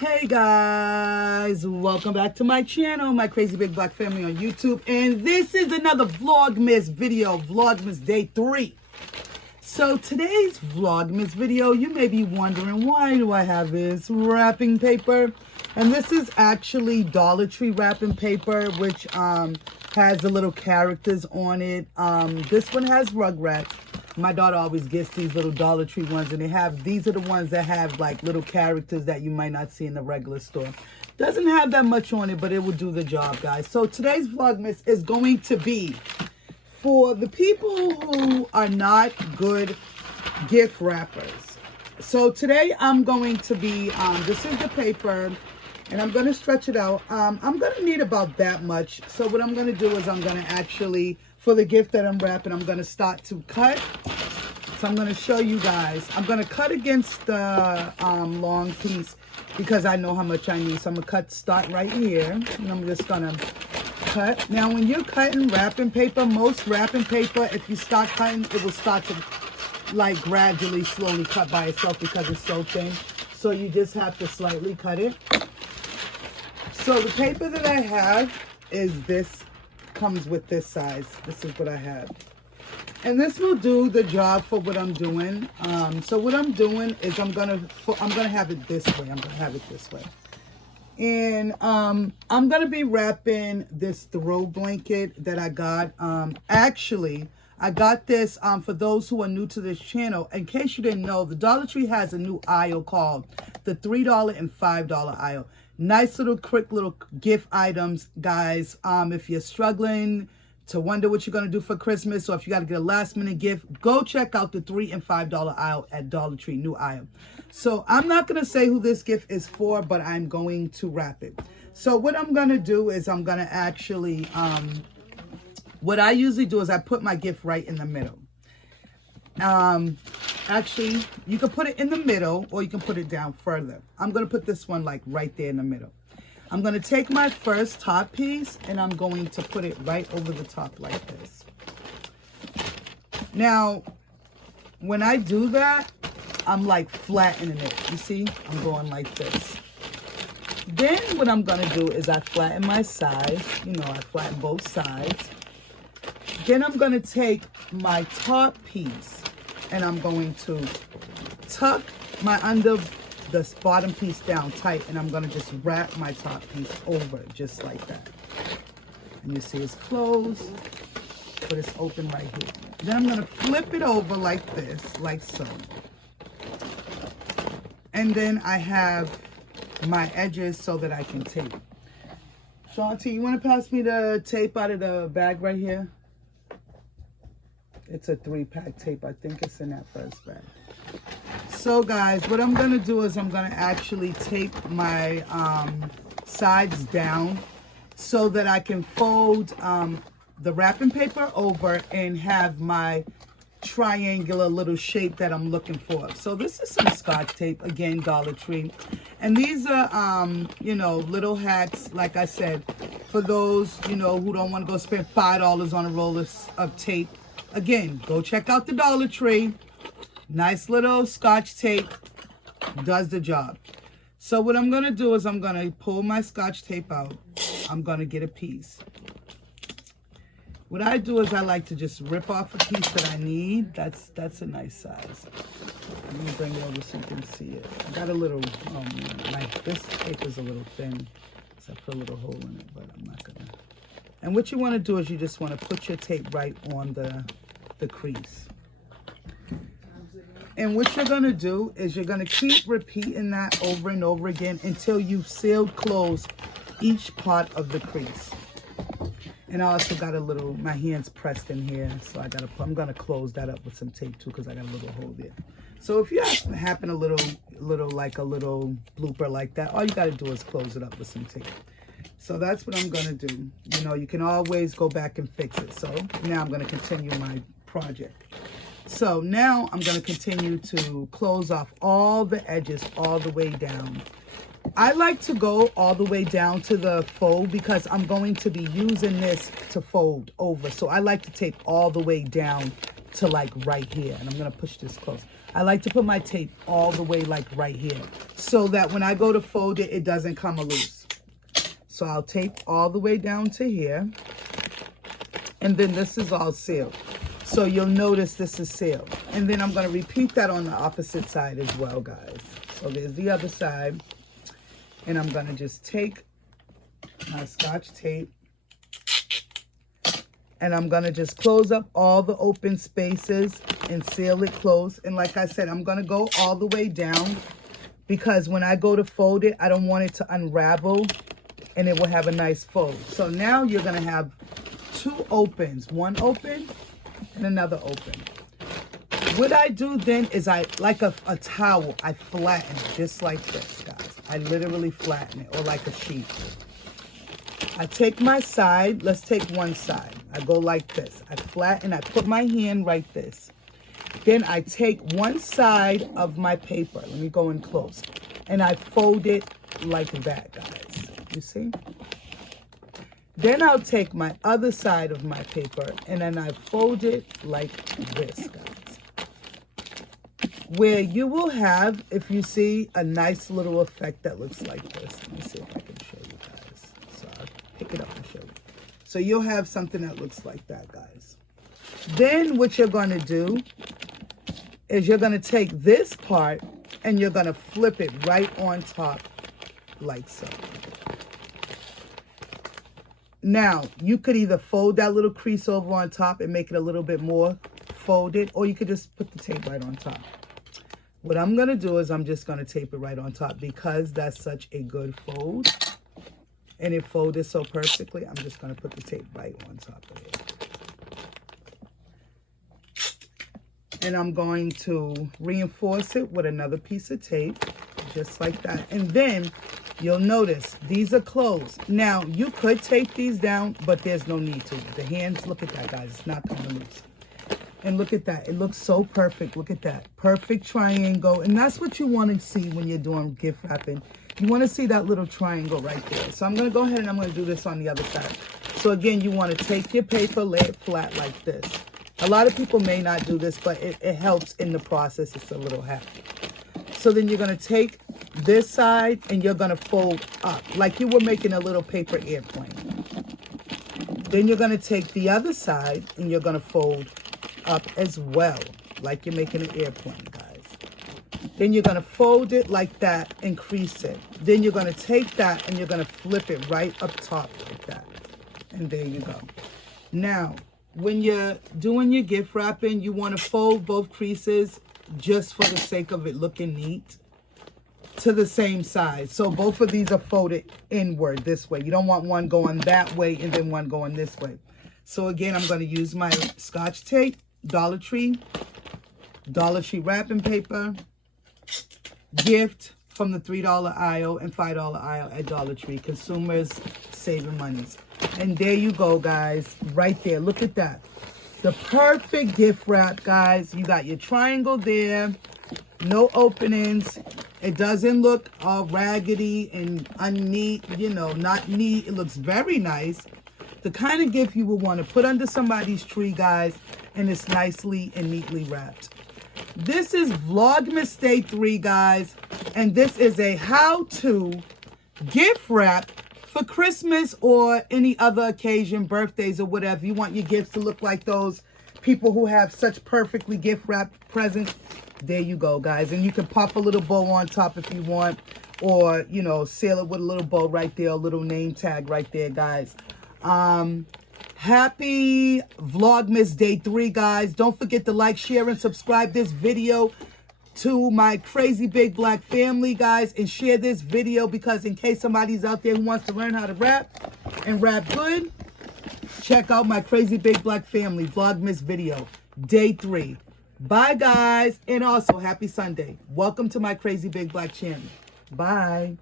Hey guys, welcome back to my channel, my crazy big black family on YouTube, and this is another Vlogmas video, Vlogmas day 3. So today's Vlogmas video, you may be wondering, why do I have this wrapping paper? And this is actually Dollar Tree wrapping paper, which has the little characters on it. This one has Rugrats. My daughter always gets these little Dollar Tree ones, and these are the ones that have like little characters that you might not see in the regular store. Doesn't have that much on it, but it will do the job, guys. So today's Vlogmas is going to be for the people who are not good gift wrappers. So today I'm going to be, this is the paper, and I'm going to stretch it out. I'm going to need about that much. So what I'm going to do is I'm going to actually, for the gift that I'm wrapping, I'm going to start to cut. So I'm going to show you guys. I'm going to cut against the long piece because I know how much I need. So I'm going to start right here. And I'm just going to cut. Now when you're cutting wrapping paper, most wrapping paper, if you start cutting, it will start to like gradually, slowly cut by itself because it's so thin. So you just have to slightly cut it. So the paper that I have is this. Comes with this size. This is what I have, and this will do the job for what I'm doing. So what I'm doing is I'm gonna have it this way. I'm gonna have it this way, and I'm gonna be wrapping this throw blanket that I got. Actually, I got this for those who are new to this channel. In case you didn't know, the Dollar Tree has a new aisle called the $3 and $5 aisle. Nice little quick little gift items, guys. If you're struggling to wonder what you're going to do for Christmas, or if you got to get a last minute gift, go check out the $3 and $5 aisle at Dollar Tree, new aisle. So I'm not going to say who this gift is for, but I'm going to wrap it. So what I'm going to do is I'm going to actually, what I usually do is I put my gift right in the middle. Actually, you can put it in the middle or you can put it down further. I'm going to put this one like right there in the middle. I'm going to take my first top piece and I'm going to put it right over the top like this. Now, when I do that, I'm like flattening it. You see, I'm going like this. Then what I'm going to do is I flatten my sides. You know, I flatten both sides. Then I'm going to take my top piece and I'm going to tuck my under the bottom piece down tight, and I'm going to just wrap my top piece over just like that. And you see it's closed, but it's open right here. Then I'm going to flip it over like this, like so. And then I have my edges so that I can tape. Shanti, you want to pass me the tape out of the bag right here? It's a 3-pack tape. I think it's in that first bag. So guys, what I'm going to do is I'm going to actually tape my sides down so that I can fold the wrapping paper over and have my triangular little shape that I'm looking for. So this is some Scotch tape, again, Dollar Tree. And these are, you know, little hacks, like I said, for those, you know, who don't want to go spend $5 on a roll of tape. Again, go check out the Dollar Tree. Nice little Scotch tape. Does the job. So what I'm going to do is I'm going to pull my Scotch tape out. I'm going to get a piece. What I do is I like to just rip off a piece that I need. That's a nice size. Let me bring it over so you can see it. I got a little, oh man, like this tape is a little thin. So I put a little hole in it, but I'm not going to. And what you want to do is you just want to put your tape right on the crease. And what you're going to do is you're going to keep repeating that over and over again until you've sealed close each part of the crease. And I also got a little, my hand's pressed in here, so I'm going to close that up with some tape too because I got a little hole there. So if you happen a little blooper like that, all you got to do is close it up with some tape. So that's what I'm going to do. You know, you can always go back and fix it. So now I'm going to continue my project. So now I'm going to continue to close off all the edges all the way down. I like to go all the way down to the fold because I'm going to be using this to fold over. So I like to tape all the way down to like right here. And I'm going to push this close. I like to put my tape all the way like right here so that when I go to fold it, it doesn't come loose. So I'll tape all the way down to here. And then this is all sealed. So you'll notice this is sealed. And then I'm going to repeat that on the opposite side as well, guys. So there's the other side. And I'm going to just take my Scotch tape. And I'm going to just close up all the open spaces and seal it closed. And like I said, I'm going to go all the way down because when I go to fold it, I don't want it to unravel and it will have a nice fold. So now you're going to have two opens, one open and another open. What I do then is I, like a towel, I flatten it just like this, guys. I literally flatten it, or like a sheet. I take my side, let's take one side. I go like this. I flatten, I put my hand right this. Then I take one side of my paper. Let me go in close. And I fold it like that, guys. You see? Then I'll take my other side of my paper and then I fold it like this, guys. Where you will have, if you see, a nice little effect that looks like this. Let me see if I can show you guys. So I'll pick it up and show you. So you'll have something that looks like that, guys. Then what you're going to do is you're going to take this part and you're going to flip it right on top like so. Now, you could either fold that little crease over on top and make it a little bit more folded, or you could just put the tape right on top. What I'm going to do is I'm just going to tape it right on top because that's such a good fold. And it folded so perfectly, I'm just going to put the tape right on top of it. And I'm going to reinforce it with another piece of tape, just like that. And then you'll notice these are closed. Now, you could tape these down, but there's no need to. The hands, look at that, guys. It's not coming loose. And look at that. It looks so perfect. Look at that. Perfect triangle. And that's what you want to see when you're doing gift wrapping. You want to see that little triangle right there. So I'm going to go ahead and I'm going to do this on the other side. So again, you want to take your paper, lay it flat like this. A lot of people may not do this, but it helps in the process. It's a little hack. So then you're going to take this side and you're going to fold up like you were making a little paper airplane. Then you're going to take the other side and you're going to fold up as well, like you're making an airplane, guys. Then you're going to fold it like that and crease it. Then you're going to take that and you're going to flip it right up top like that. And there you go. Now, when you're doing your gift wrapping, you want to fold both creases just for the sake of it looking neat to the same size. So both of these are folded inward this way. You don't want one going that way and then one going this way. So again, I'm going to use my Scotch tape, Dollar Tree wrapping paper, gift from the $3 aisle and $5 aisle at Dollar Tree. Consumers saving monies. And there you go, guys. Right there. Look at that. The perfect gift wrap, guys. You got your triangle there. No openings. It doesn't look all raggedy and unneat. You know, not neat. It looks very nice. The kind of gift you would want to put under somebody's tree, guys. And it's nicely and neatly wrapped. This is Vlogmas Day 3, guys. And this is a how-to gift wrap for Christmas or any other occasion, birthdays or whatever. You want your gifts to look like those people who have such perfectly gift wrapped presents. There you go, guys. And you can pop a little bow on top if you want, or, you know, seal it with a little bow right there, a little name tag right there, guys. Happy Vlogmas Day 3, guys. Don't forget to like, share, and subscribe this video to my crazy big black family, guys, and share this video because in case somebody's out there who wants to learn how to rap and rap good, check out my crazy big black family Vlogmas video, Day 3. Bye, guys, and also happy Sunday. Welcome to my crazy big black channel. Bye.